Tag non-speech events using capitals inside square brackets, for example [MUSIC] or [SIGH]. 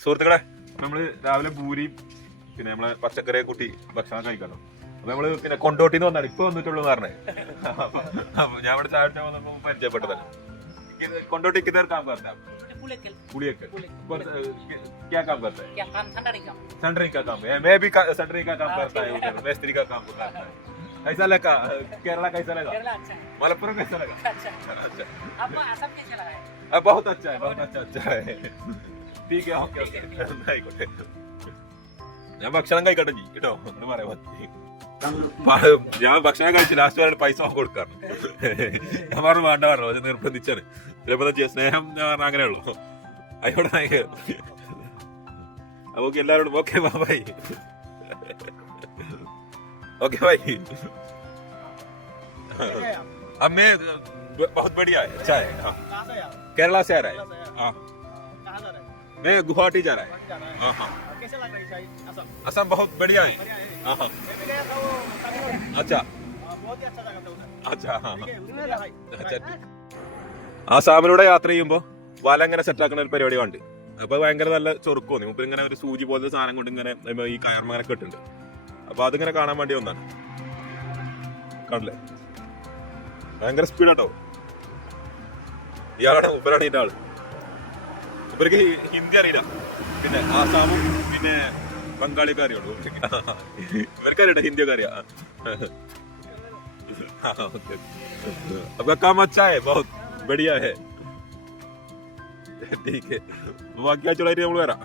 സുഹൃത്തുക്കളെ നമ്മള് രാവിലെ പൂരി പിന്നെ നമ്മളെ പച്ചക്കറിയെ കൂട്ടി ഭക്ഷണം കഴിക്കാലോ അപ്പൊ നമ്മള് പിന്നെ കൊണ്ടോട്ടിന്ന് വന്നാണ് ഇപ്പൊ വന്നിട്ടുള്ളൂ പറഞ്ഞേ അപ്പൊ ഞാൻ ഇവിടെ ചായ കുടിച്ചാൻ വന്നപ്പോ പരിചയപ്പെട്ടതല്ല ഇത് കൊണ്ടോട്ടി കിതർ काम करता है पुलेकल पुलियक पुलेकल कौन- क्या काम करता है क्या काम ठंडा नहीं काम सेंटरिंग का काम है मैं भी का- सेंटरिंग का काम हाँ, करता है ठीक उधर मिस्त्री का काम करता है कैसा लगा केरला कैसा लगा केरला अच्छा है मलप्पुरम कैसा लगा अच्छा अच्छा आपको आसाम कैसा लगा है अब बहुत अच्छा है बहुत अच्छा अच्छा है ठीक है ഓക്കെ ഓക്കെ ആയിക്കോട്ടെ ഞാൻ ഭക്ഷണം കഴിക്കട്ടെ ജി കേട്ടോ അങ്ങനെ പറയാൻ പറ്റി ഞാൻ ഭക്ഷണം കഴിച്ച് ലാസ്റ്റ് വരെ പൈസ കൊടുക്കാറ് ഞാൻ പറഞ്ഞു വേണ്ട പറഞ്ഞു അത് നിർബന്ധിച്ചാണ് ചിലപ്പോ എന്താ ചെയ്യാ, സ്നേഹം ഞാൻ പറഞ്ഞ അങ്ങനെ ഉള്ളു ആയിക്കോട്ടെ അപ്പൊ ഓക്കെ എല്ലാവരോടും ഓക്കെ ബൈ ओके भाई [LAUGHS] हमें बहुत बढ़िया है अच्छा है हाँ। कहाँ से यार केरला से आ रहा केरला है से यार हाँ कहाँ जा रहे हैं मैं गुवाहाटी जा रहा है गुवाहाटी जाना है हाँ हाँ और कैसे लग रही है असम असम बहुत बढ़िया है बढ़िया है हाँ हाँ मैं भी गया था वो तमिलनाडु अच्छा हाँ, बहुत ही अच्छा जगह था उधर अच्छा हाँ ठीक हाँ है उसमें गया भाई अच्छा ആസാമിലൂടെ യാത്ര ചെയ്യുമ്പോ വല ഇങ്ങനെ സെറ്റ് ആക്കുന്ന ഒരു പരിപാടി ഉണ്ട് അപ്പൊ ഭയങ്കര നല്ല ചൊറുക്ക് തോന്നി മുമ്പ് ഇങ്ങനെ ഒരു സൂചി പോലത്തെ സാധനം കൊണ്ട് ഇങ്ങനെ ഇപ്പൊ ഈ കയർമ ഇങ്ങനെ കെട്ടുണ്ട് അപ്പൊ അതിങ്ങനെ കാണാൻ വേണ്ടി വന്നാണ് കണ്ടില്ലേ ഭയങ്കര സ്പീഡാട്ടോ ഇയാളാണ് ഉപ്പരാണ് ഇതിന്റെ ആള് ഇവർക്ക് ഹി- ഹിന്ദി അറിയില്ല പിന്നെ ആസാമും പിന്നെ ബംഗാളിയൊക്കെ അറിയുള്ളൂ ഇവർക്കറിയട്ടെ ഹിന്ദിയൊക്കെ അറിയാം हाँ, ओके। अब काम अच्छा है बहुत बढ़िया है ठीक है ബാക്കി ആ ചുളായിട്ട് നമ്മൾ വരാം